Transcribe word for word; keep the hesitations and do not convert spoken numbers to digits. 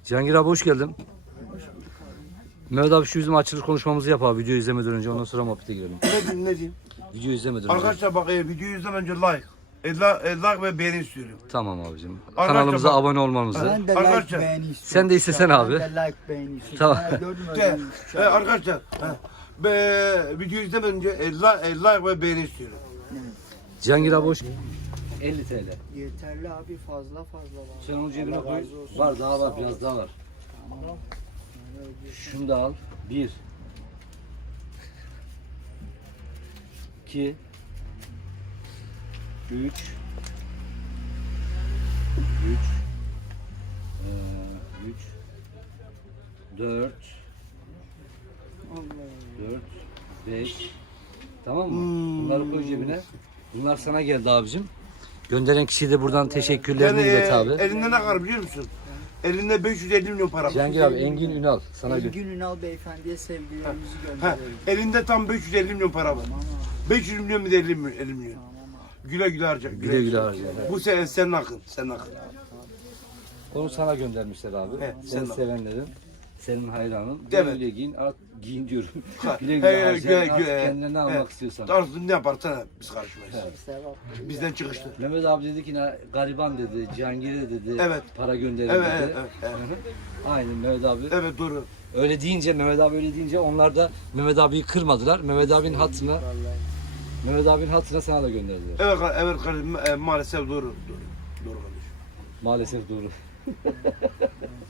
Cihangir abi hoş geldin. Mehmet abi şu bizim açılış konuşmamızı yap abi video izlemeden önce, ondan sonra muhabbete girelim. Ne diyeyim ne diyeyim? Video izlemeden önce. Arkadaşlar bak e, videoyu izlemeden önce like. E, la- e, like ve beğeni istiyorum. Tamam abicim. Arkadaşlar Kanalımıza bak- abone olmanızı. Ben de Arkadaşlar, like beğeni istiyorum. sen de istesene abi. Ben de like beğeni istiyorum. Tamam. Ha, gördün mü? De, Öyle bir e, şey. arkadaşlar he, be, videoyu izlemeden önce e, la- e, like ve beğeni istiyorum. Cihangir abi hoş elli T L. Yeterli abi, fazla fazla var. Sen onu cebine Allah koy. razı olsun. Var daha var, Sağ biraz ol. daha var. Tamam. Şunu da al. Bir. İki. Üç. Üç. Ee, üç. Dört. Dört. Beş. Tamam mı? Hmm. Bunları koy cebine. Bunlar sana geldi abicim. Gönderen kişiye de buradan teşekkürlerini Yani ilet e, abi. elinde ne kadar biliyor musun? Elinde beş yüz elli milyon para var. Cihangir abi, Engin Ünal sana gö- Engin Ünal beyefendiye sevgilerimizi He, gönderiyoruz. elinde tam beş yüz elli milyon para var. Tamam beş yüz milyon bir de elli milyon. elli milyon. tamam abi. Güle güle harca. Güle güle harca. Bu sen, senin hakkın. Senin hakkın. Onu sana göndermişler abi. He, Seni sen- sevenlerin, senin hayranın. Evet. Güle güle giyin, art, giyin diyorum. Ha, güle he, güle harca, güle artık güle, kendine ne he. almak istiyorsan. Tarzın ne yaparsan biz karışmayız. Sevap. Bizden çıkıştı. Mehmet abi dedi ki ne, gariban dedi, Cihangir'e dedi, Evet. para gönderin Evet, dedi. evet, evet, evet. Hı hı. Aynen Mehmet abi. Evet doğru. Öyle deyince, Mehmet abi öyle deyince onlar da Mehmet abiyi kırmadılar. Mehmet abinin hatırına, Vallahi. Mehmet abinin hatırına sana da gönderdiler. Evet, ka- evet kardeşim e, maalesef doğru. Doğru. Doğru kardeşim. Maalesef doğru.